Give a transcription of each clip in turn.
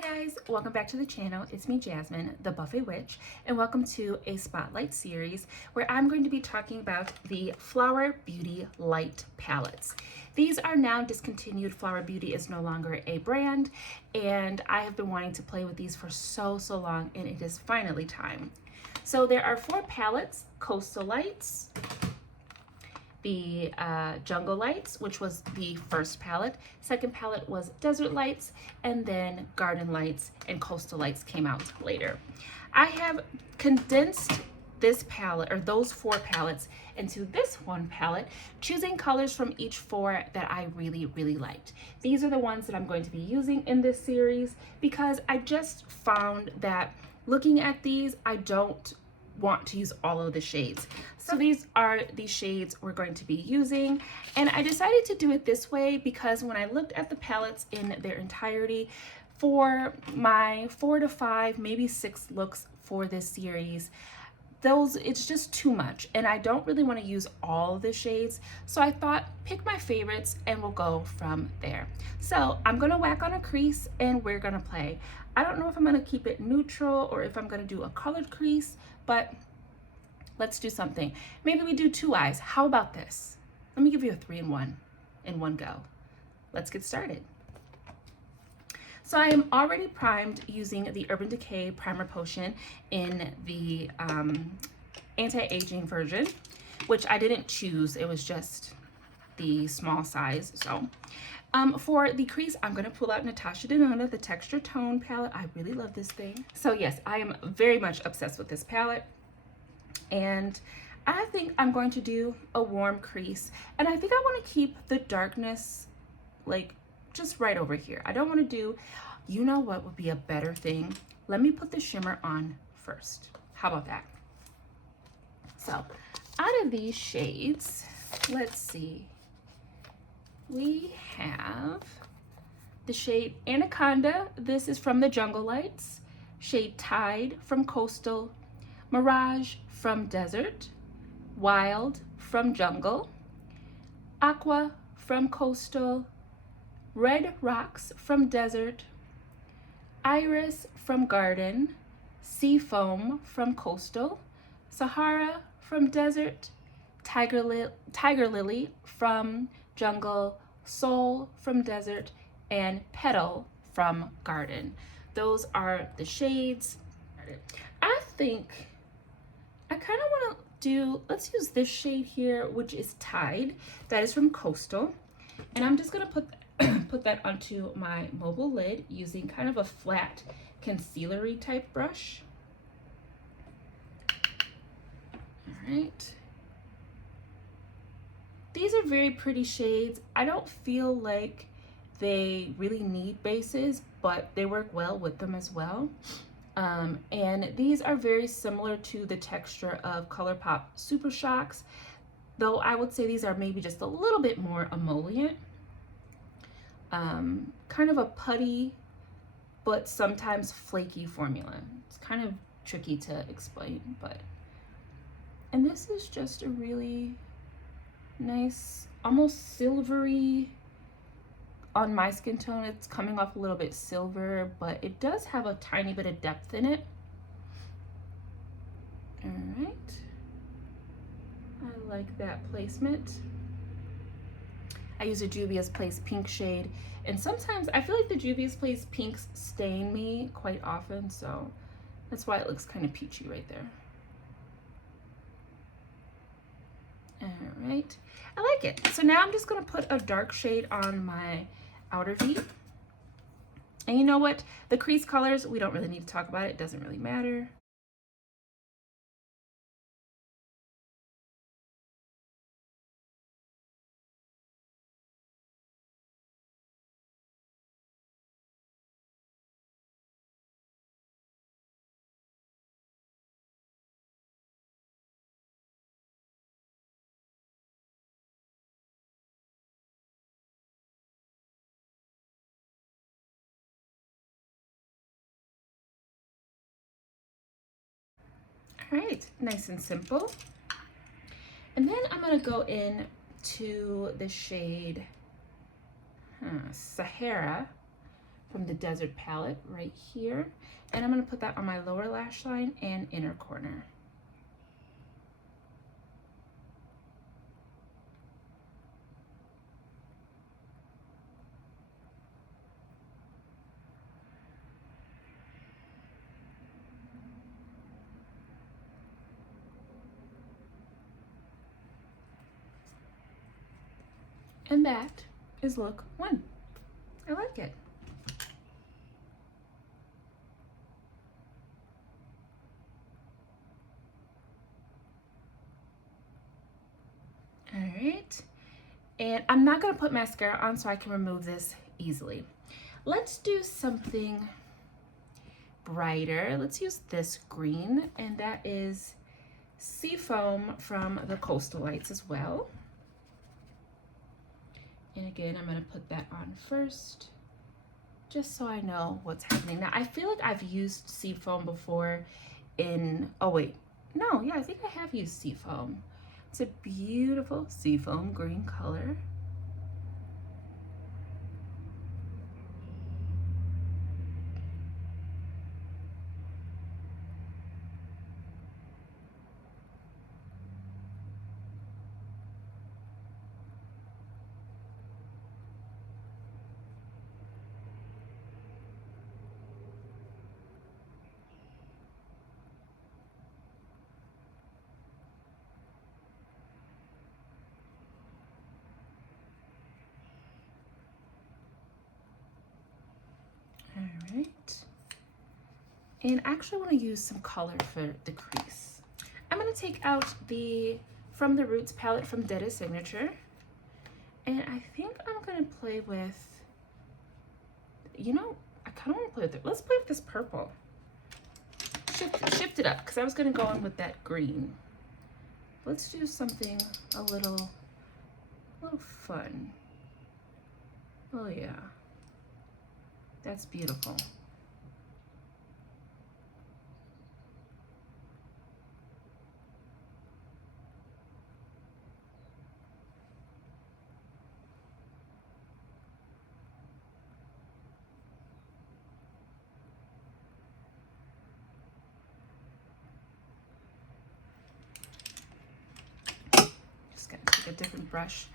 Hi guys, welcome back to the channel. It's me, Jasmine, the Buffet Witch, and welcome to a spotlight series where I'm going to be talking about the Flower Beauty Light palettes. These are now discontinued. Flower Beauty is no longer a brand, and I have been wanting to play with these for so long, and it is finally time. So there are 4 palettes: Coastal Lights, the Jungle Lights, which was the first palette. Second palette was Desert Lights, and then Garden Lights and Coastal Lights came out later. I have condensed this palette, or those 4 palettes, into this one palette, choosing colors from each 4 that I really liked. These are the ones that I'm going to be using in this series because I just found that looking at these, I don't want to use all of the shades. So these are the shades we're going to be using, and I decided to do it this way because when I looked at the palettes in their entirety for my 4 to 5, maybe 6 looks for this series, it's just too much, and I don't really want to use all of the shades, so I thought pick my favorites and we'll go from there. So I'm gonna whack on a crease and we're gonna play. I don't know if I'm gonna keep it neutral or if I'm gonna do a colored crease, but let's do something. Maybe we do 2 eyes. How about this? Let me give you a 3-in-1 in one go. Let's get started. So I am already primed using the Urban Decay Primer Potion in the anti-aging version, which I didn't choose. It was just the small size. So for the crease, I'm going to pull out Natasha Denona, the Texture Tone palette. I really love this thing. So yes, I am very much obsessed with this palette. And I think I'm going to do a warm crease. And I think I want to keep the darkness like just right over here. I don't want to do, you know what would be a better thing? Let me put the shimmer on first. How about that? So out of these shades, let's see. We have the shade Anaconda. This is from the Jungle Lights. Shade Tide from Coastal. Mirage from Desert. Wild from Jungle. Aqua from Coastal. Red Rocks from Desert, Iris from Garden, Sea Foam from Coastal, Sahara from Desert, Tiger Lily from Jungle, Soul from Desert, and Petal from Garden. Those are the shades. I think I kind of want to do, let's use this shade here, which is Tide. That is from Coastal. And I'm just going to put that onto my mobile lid using kind of a flat concealery type brush. All right. These are very pretty shades. I don't feel like they really need bases, but they work well with them as well. And these are very similar to the texture of ColourPop Super Shocks, though I would say these are maybe just a little bit more emollient. Kind of a putty, but sometimes flaky formula. It's kind of tricky to explain, and this is just a really nice, almost silvery, on my skin tone, it's coming off a little bit silver, but it does have a tiny bit of depth in it. All right. I like that placement. I use a Juvia's Place pink shade, and sometimes I feel like the Juvia's Place pinks stain me quite often, so that's why it looks kind of peachy right there. All right, I like it. So now I'm just gonna put a dark shade on my outer V. And you know what? The crease colors, we don't really need to talk about it. It doesn't really matter. All right, nice and simple. And then I'm gonna go in to the shade Sahara from the Desert palette right here. And I'm going to put that on my lower lash line and inner corner. And that is look 1. I like it. All right. And I'm not going to put mascara on so I can remove this easily. Let's do something brighter. Let's use this green, and that is Seafoam from the Coastal Lights as well. And again, I'm going to put that on first, just so I know what's happening. Now, I feel like I've used Seafoam before in, oh wait, no, yeah, I think I have used Seafoam. It's a beautiful seafoam green color. All right. And I actually want to use some color for the crease. I'm going to take out the From the Roots palette from Detta Signature. And I think I'm going to play with, you know, I kind of want to play with it. Let's play with this purple. Shift it up, because I was going to go in with that green. Let's do something a little fun. Oh yeah. That's beautiful. Just gonna take a different brush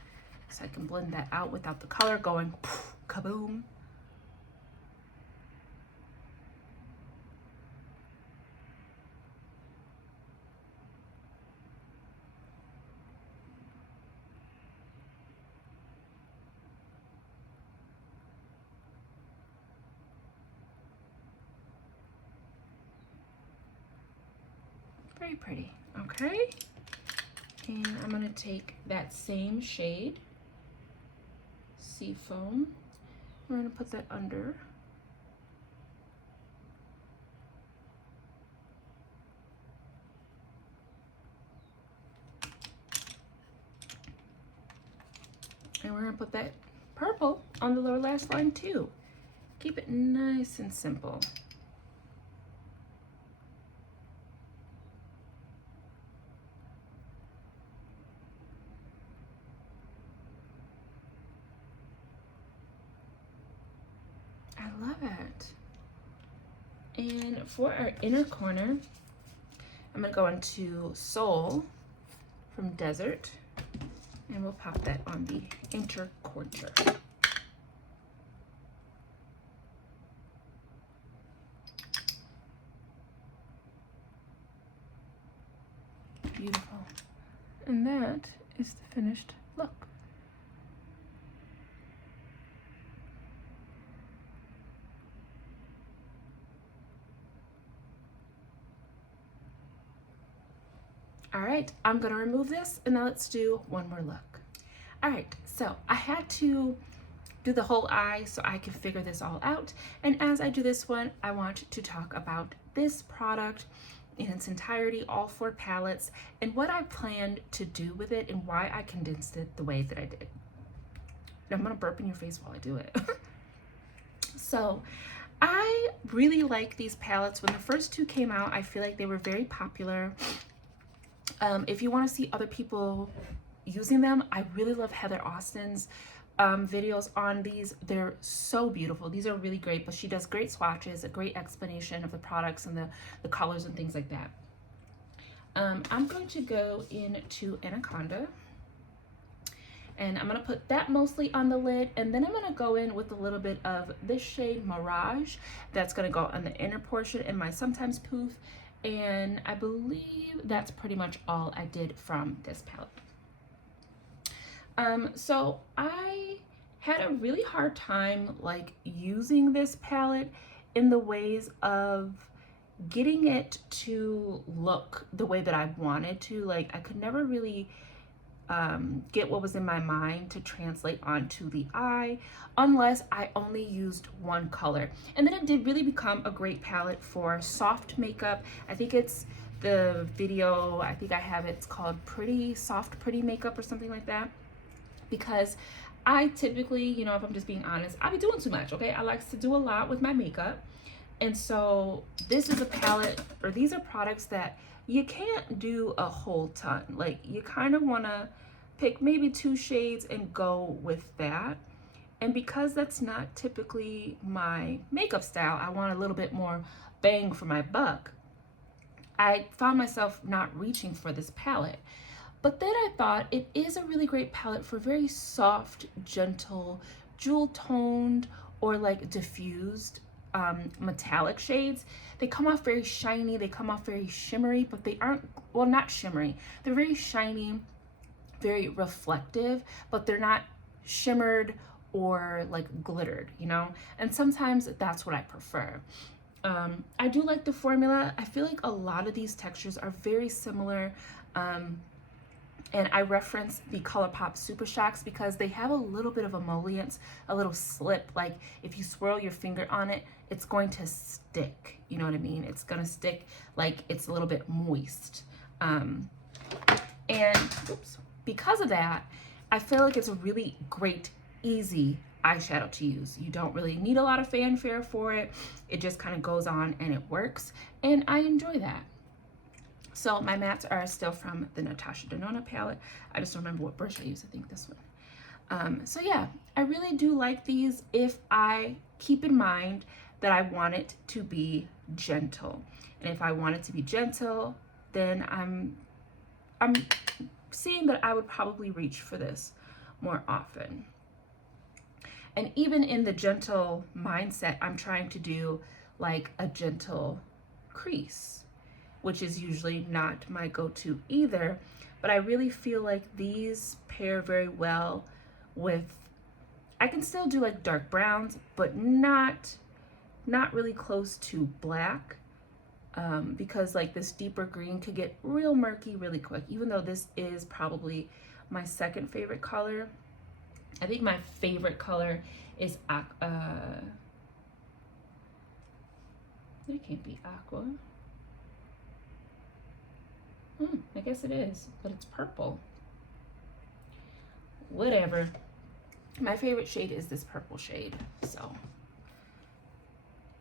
so I can blend that out without the color going poof, kaboom. Very pretty, okay? And I'm gonna take that same shade, Seafoam. We're gonna put that under. And we're gonna put that purple on the lower lash line too. Keep it nice and simple. I love it. And for our inner corner, I'm gonna go into Soul from Desert, and we'll pop that on the inner corner. Beautiful. And that is the finished look. All right, I'm gonna remove this and now let's do one more look. All right, so I had to do the whole eye so I can figure this all out. And as I do this one, I want to talk about this product in its entirety, all 4 palettes, and what I planned to do with it and why I condensed it the way that I did. And I'm gonna burp in your face while I do it. So I really like these palettes. When the first 2 came out, I feel like they were very popular. If you want to see other people using them, I really love Heather Austin's videos on these. They're so beautiful. These are really great, but she does great swatches, a great explanation of the products and the colors and things like that. I'm going to go into Anaconda, and I'm going to put that mostly on the lid, and then I'm going to go in with a little bit of this shade Mirage. That's going to go on the inner portion in my Sometimes Poof, and I believe that's pretty much all I did from this palette. So I had a really hard time like using this palette in the ways of getting it to look the way that I wanted to. Like I could never really get what was in my mind to translate onto the eye unless I only used one color. And then it did really become a great palette for soft makeup. I think it's the video, I think I have it's called Pretty Soft Pretty Makeup or something like that. Because I typically, you know, if I'm just being honest, I be doing too much, okay? I like to do a lot with my makeup. And so this is a palette, or these are products that you can't do a whole ton. Like you kind of want to pick maybe 2 shades and go with that. And because that's not typically my makeup style, I want a little bit more bang for my buck. I found myself not reaching for this palette. But then I thought it is a really great palette for very soft, gentle, jewel toned, or like diffused metallic shades. They come off very shiny, they come off very shimmery, but they aren't, well, not shimmery. They're very shiny, very reflective, but they're not shimmered or like glittered, you know? And sometimes that's what I prefer. I do like the formula. I feel like a lot of these textures are very similar. And I reference the ColourPop Super Shocks because they have a little bit of emollients, a little slip. Like if you swirl your finger on it, it's going to stick. You know what I mean? It's gonna stick like it's a little bit moist. And oops, because of that, I feel like it's a really great, easy eyeshadow to use. You don't really need a lot of fanfare for it. It just kind of goes on and it works. And I enjoy that. So my mattes are still from the Natasha Denona palette. I just don't remember what brush I used. I think this one. So yeah, I really do like these if I keep in mind that I want it to be gentle. And if I want it to be gentle, then I'm seeing that I would probably reach for this more often. And even in the gentle mindset, I'm trying to do like a gentle crease, which is usually not my go-to either, but I really feel like these pair very well with, I can still do like dark browns, but not really close to black, because like this deeper green could get real murky really quick, even though this is probably my second favorite color. I think my favorite color is, it can't be aqua. I guess it is, but it's purple. Whatever. My favorite shade is this purple shade, so.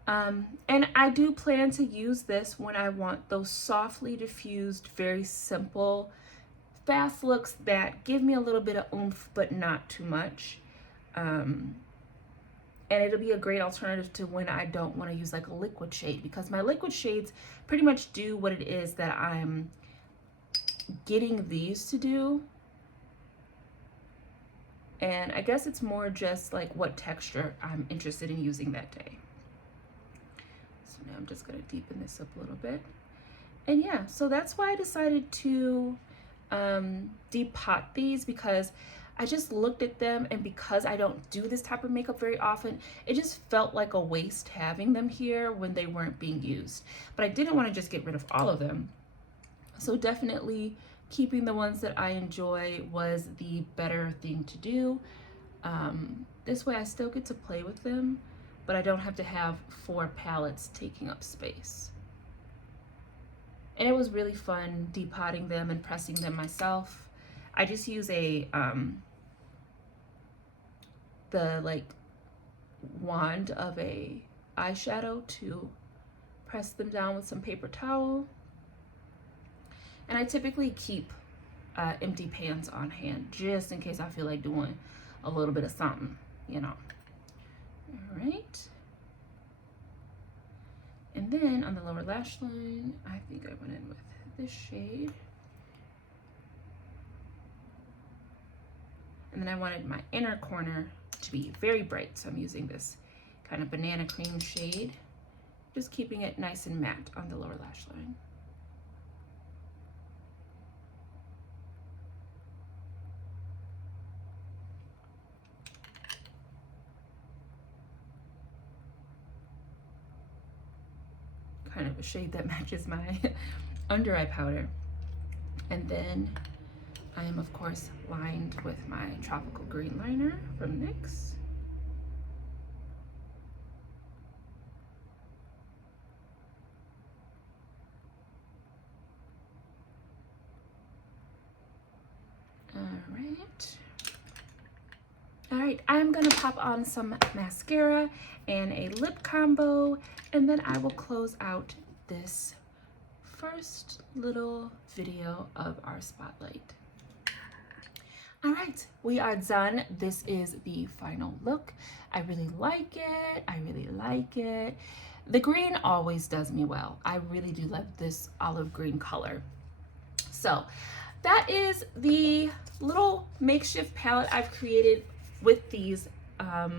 And I do plan to use this when I want those softly diffused, very simple, fast looks that give me a little bit of oomph, but not too much. And it'll be a great alternative to when I don't want to use like a liquid shade, because my liquid shades pretty much do what it is that I'm getting these to do. And I guess it's more just like what texture I'm interested in using that day. So now I'm just going to deepen this up a little bit. And yeah, so that's why I decided to depot these, because I just looked at them, and because I don't do this type of makeup very often, it just felt like a waste having them here when they weren't being used. But I didn't want to just get rid of all of them. So definitely keeping the ones that I enjoy was the better thing to do. This way I still get to play with them, but I don't have to have 4 palettes taking up space. And it was really fun depotting them and pressing them myself. I just use a the like wand of a eyeshadow to press them down with some paper towel. And I typically keep empty pans on hand just in case I feel like doing a little bit of something, you know. All right. And then on the lower lash line, I think I went in with this shade. And then I wanted my inner corner to be very bright, so I'm using this kind of banana cream shade, just keeping it nice and matte on the lower lash line. Kind of a shade that matches my under eye powder. And then I am, of course, lined with my Tropical Green liner from NYX. All right, I'm gonna pop on some mascara and a lip combo, and then I will close out this first little video of our spotlight. All right, we are done. This is the final look. I really like it. I really like it. The green always does me well. I really do love this olive green color. So that is the little makeshift palette I've created with these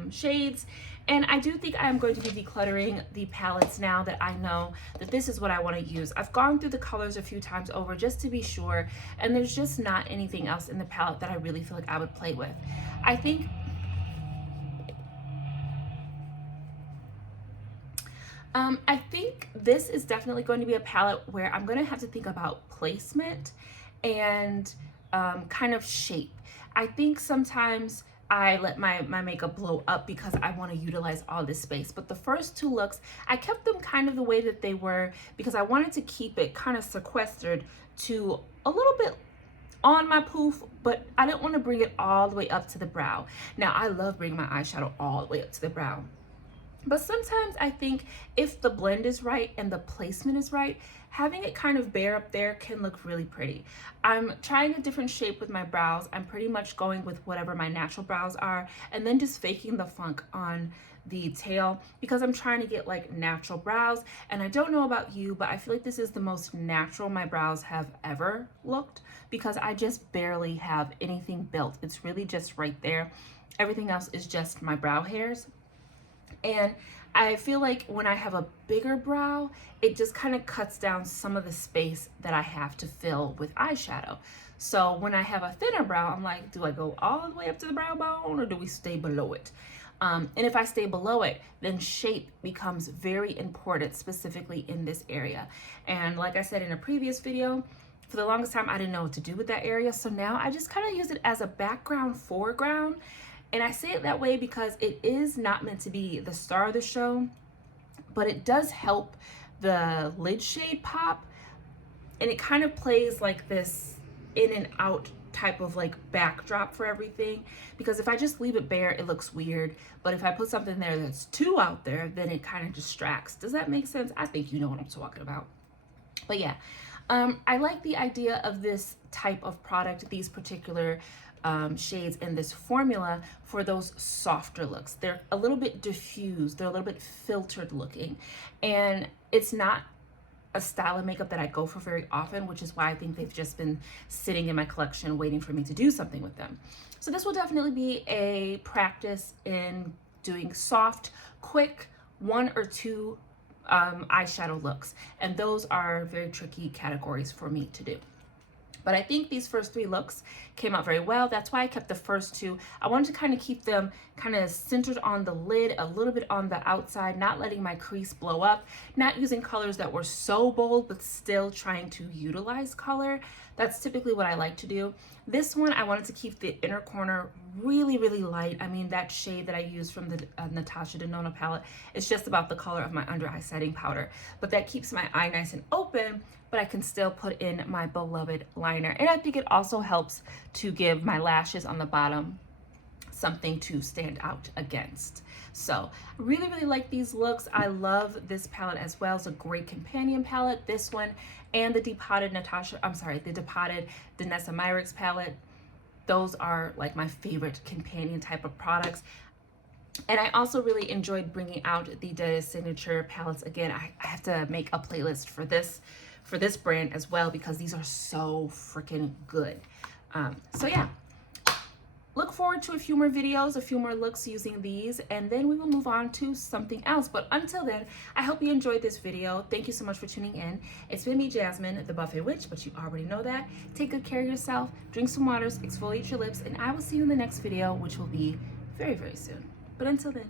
shades. And I do think I am going to be decluttering the palettes now that I know that this is what I want to use. I've gone through the colors a few times over just to be sure, and there's just not anything else in the palette that I really feel like I would play with. I think this is definitely going to be a palette where I'm going to have to think about placement and kind of shape. I think sometimes I let my makeup blow up because I want to utilize all this space. But the first two looks, I kept them kind of the way that they were because I wanted to keep it kind of sequestered to a little bit on my poof, but I didn't want to bring it all the way up to the brow. Now, I love bringing my eyeshadow all the way up to the brow. But sometimes I think if the blend is right and the placement is right, having it kind of bare up there can look really pretty. I'm trying a different shape with my brows. I'm pretty much going with whatever my natural brows are and then just faking the funk on the tail because I'm trying to get like natural brows. And I don't know about you, but I feel like this is the most natural my brows have ever looked because I just barely have anything built. It's really just right there. Everything else is just my brow hairs. And I feel like when I have a bigger brow, it just kind of cuts down some of the space that I have to fill with eyeshadow. So when I have a thinner brow, I'm like, do I go all the way up to the brow bone or do we stay below it? And if I stay below it, then shape becomes very important, specifically in this area. And like I said in a previous video, for the longest time, I didn't know what to do with that area. So now I just kind of use it as a background foreground. And I say it that way because it is not meant to be the star of the show, but it does help the lid shade pop. And it kind of plays like this in and out type of like backdrop for everything. Because if I just leave it bare, it looks weird. But if I put something there that's too out there, then it kind of distracts. Does that make sense? I think you know what I'm talking about. But yeah, I like the idea of this type of product, these particular shades in this formula for those softer looks. They're a little bit diffused, they're a little bit filtered looking, and it's not a style of makeup that I go for very often, which is why I think they've just been sitting in my collection waiting for me to do something with them. So this will definitely be a practice in doing soft, quick, 1 or 2 eyeshadow looks, and those are very tricky categories for me to do. But I think these first 3 looks came out very well. That's why I kept the first 2. I wanted to kind of keep them kind of centered on the lid, a little bit on the outside, not letting my crease blow up, not using colors that were so bold, but still trying to utilize color. That's typically what I like to do. This one, I wanted to keep the inner corner really, really light. I mean, that shade that I used from the Natasha Denona palette is just about the color of my under eye setting powder. But that keeps my eye nice and open, but I can still put in my beloved liner. And I think it also helps to give my lashes on the bottom something to stand out against. So really, really like these looks. I love this palette as well. It's a great companion palette, this one, and the depotted Danessa Myricks palette. those are like my favorite companion type of products. And I also really enjoyed bringing out the Signature palettes again. I have to make a playlist for this brand as well, because these are so freaking good. So yeah, look forward to a few more videos, a few more looks using these, and then we will move on to something else. But until then, I hope you enjoyed this video. Thank you so much for tuning in. It's been me, Jasmine, the Buffet Witch, but you already know that. Take good care of yourself, drink some waters, exfoliate your lips, and I will see you in the next video, which will be very, very soon. But until then,